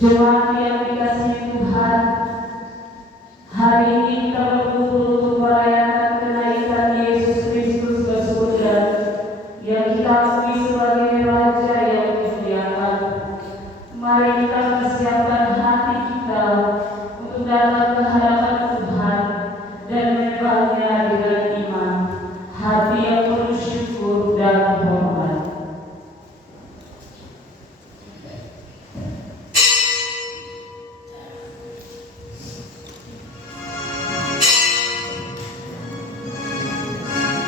Jemaat yang dikasihi Tuhan, hari ini kita berkumpul untuk merayakan kenaikan Yesus Kristus ke surga yang kita akui sebagai Raja yang dimuliakan. Mari kita persiapkan hati kita untuk datang ke hadapan Tuhan dan menyembahnya dengan iman, hati yang penuh syukur dan hormat.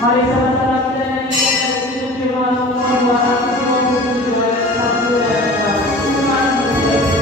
Mari sama-sama kita nyanyikan dari Kidung Firman nomor 227 ayat 1 dan 2. Tuhan memberkati.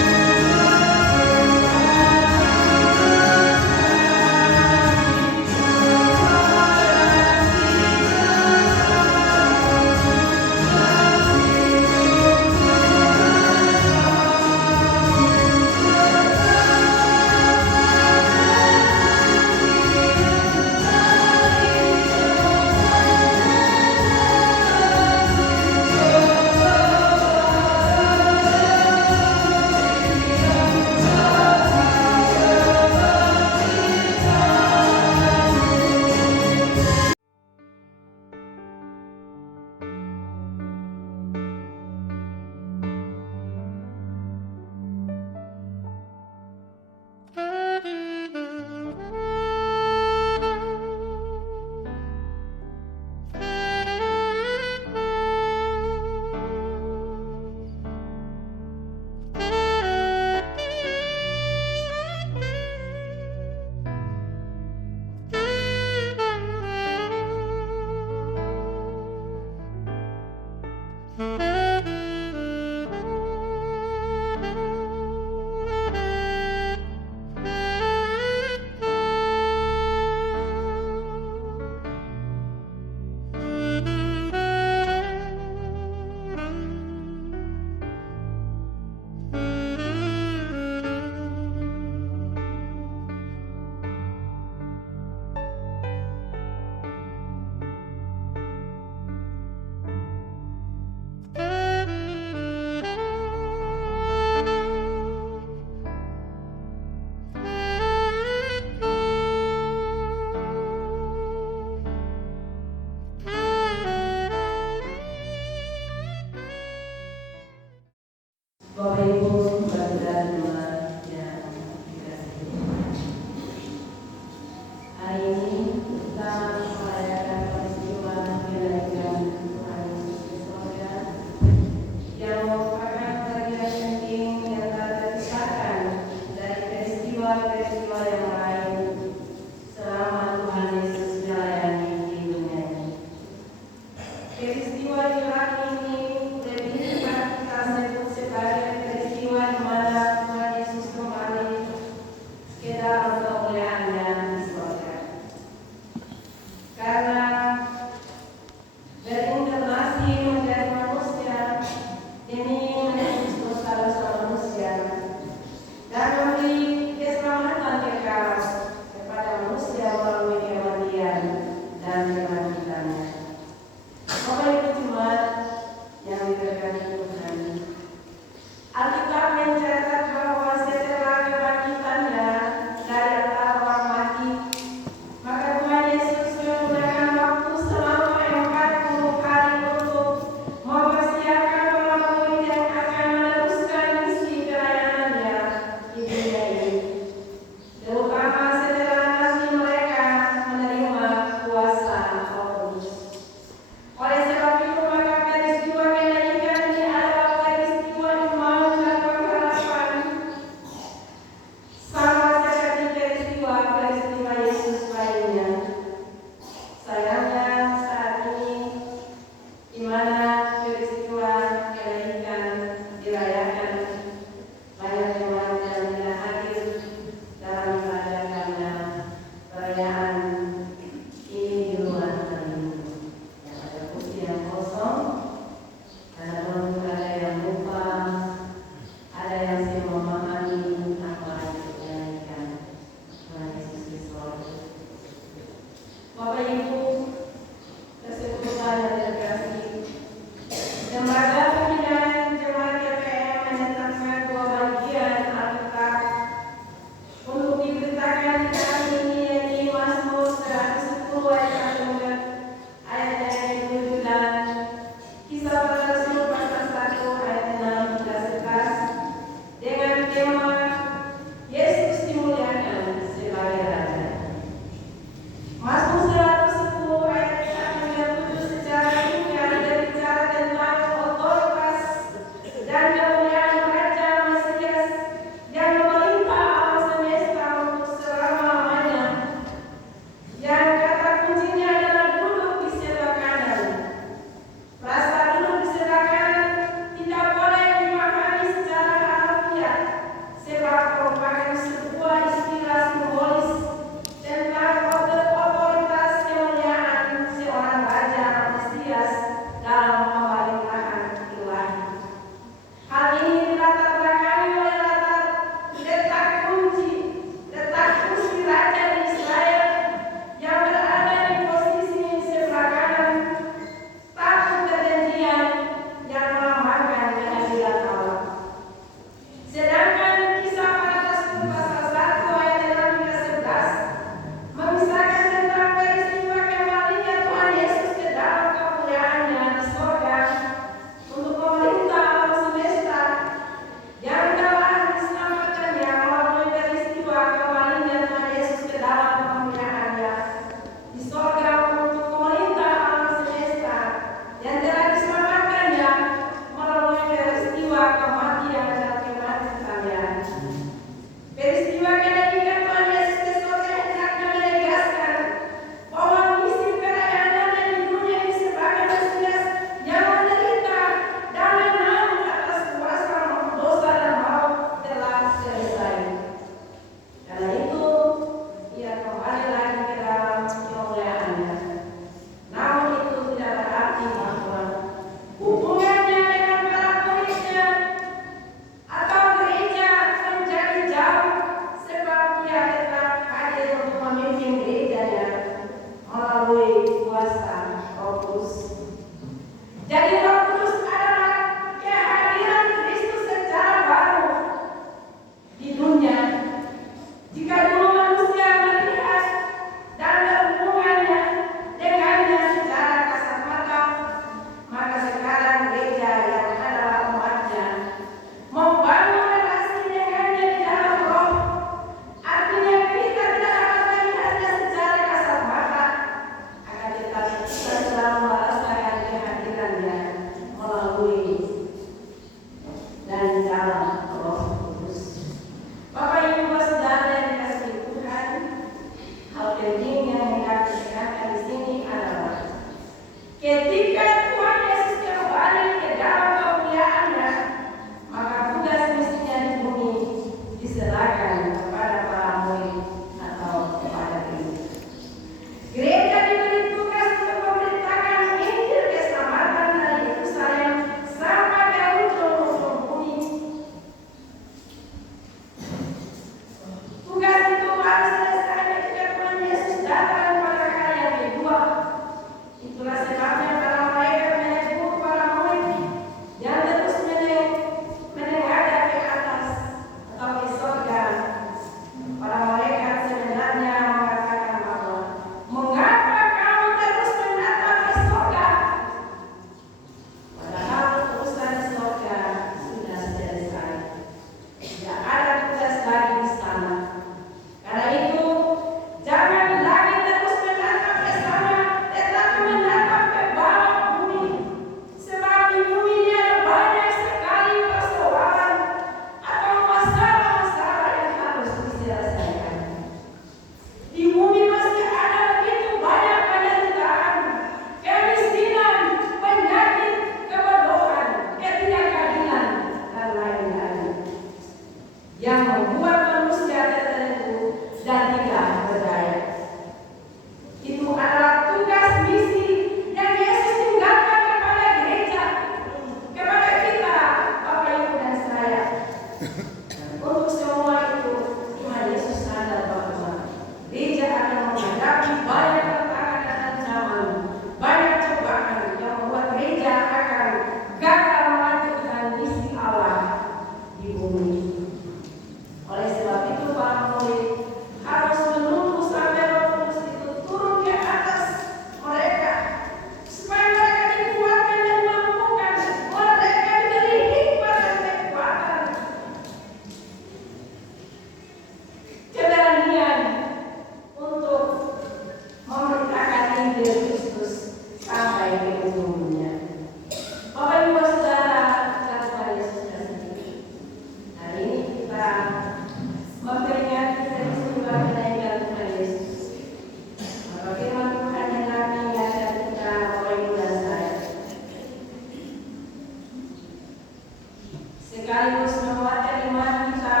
sekaligus menguatkan iman kita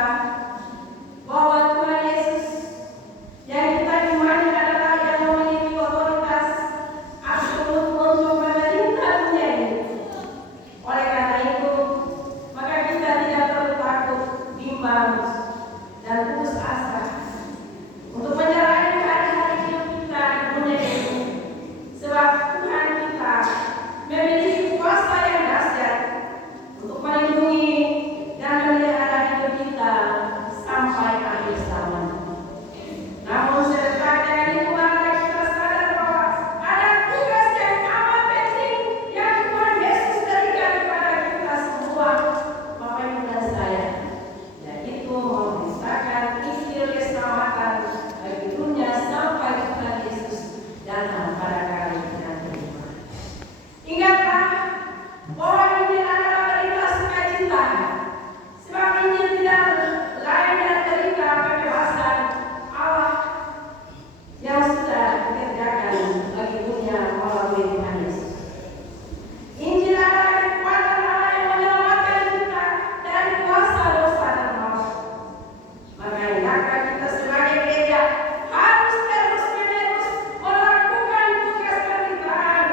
bahwa Tuhan Yesus yang kita imani adalah yang memiliki otoritas absolut untuk memerintah dunia ini. Oleh karena itu, maka kita tidak perlu takut, bimbang, dan putus asa untuk menjalani hari-hari hidup kita di dunia ini, sebab Tuhan kita memiliki kuasa yang dahsyat untuk melindungi dan memelihara hidup kita sampai akhir zaman. Namun serta dengan itu maka kita sadar bahwa ada tugas yang amat penting yang Tuhan Yesus berikan kepada kita semua, Bapak Ibu dan saya, yaitu memberitakan Injil keselamatan bagi dunia sampai Tuhan Yesus datang pada kali yang kelima. Ingatlah bahwa Injil adalah berita sukacita, sebab Injil tidak lain dan berita kebebasan Allah yang sudah dikerjakan bagi dunia melalui Tuhan Yesus. Injil adalah kekuatan Allah yang menyelamatkan kita dari kuasa dosa dan maut. Maka hendaklah kita sebagai gereja harus terus-menerus melakukan tugas pemberitaan,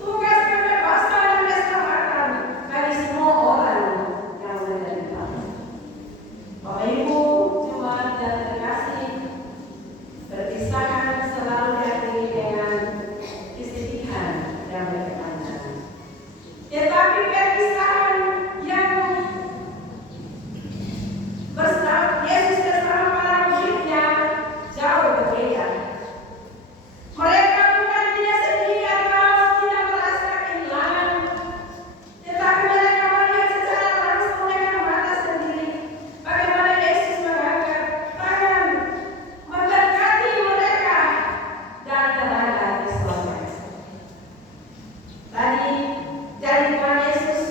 tugas kebebasan dan keselamatan bagi semua orang yang menderita. Bapak Ibu, jemaat yang terkasih, perpisahan selalu diakhiri dengan kesedihan dan berkepanjangan. Tetapi perpisahan yang Yesus bersama para muridnya jauh berbeda. Mereka bukan tidak sedih atau tidak merasa kehilangan, tetapi mereka melihat secara langsung dengan mata sendiri bagaimana Yesus mengangkat tangan, memberkati mereka, dan tenaga keselamatan. Tadi dari Tuhan Yesus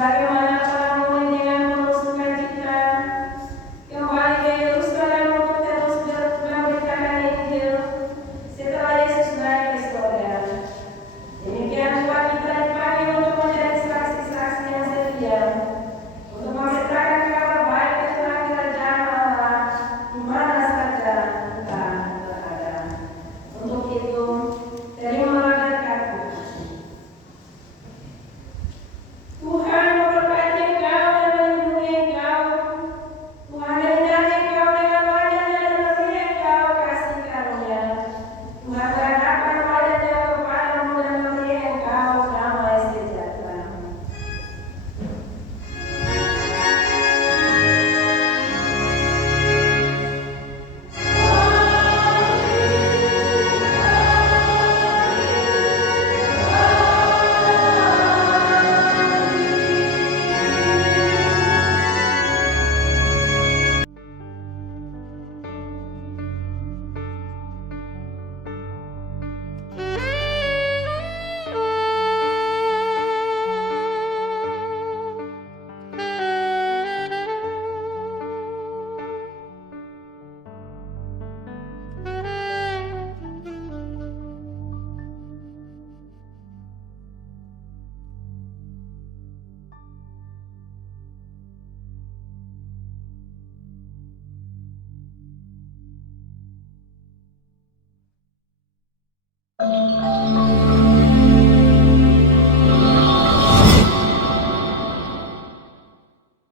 sebagaimana telah memulai dengan penuh sukacita, kembali ke Yerusalem untuk terus memberitakan Injil setelah Yesus naik ke surga. Demikian juga kita dipanggil untuk menjadi saksi-saksi yang setia, untuk memberitakan kabar baik tentang kerajaan Allah di mana saja kita berada. Untuk itu, terimalah berkat-Mu. Tuhan memberkati engkau dan melindungi engkau. Tuhan menyertai engkau dengan wajah-Nya dan memberi engkau kasih karunia. Tuhan menghadapkan wajah-Nya kepadamu dan memberi engkau damai sejahtera.